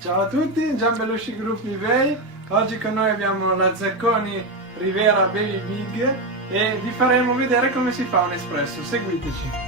Ciao a tutti, Gianbelushi Group eBay. Oggi con noi abbiamo la Zacconi Rivera Baby Big e vi faremo vedere come si fa un espresso. Seguiteci.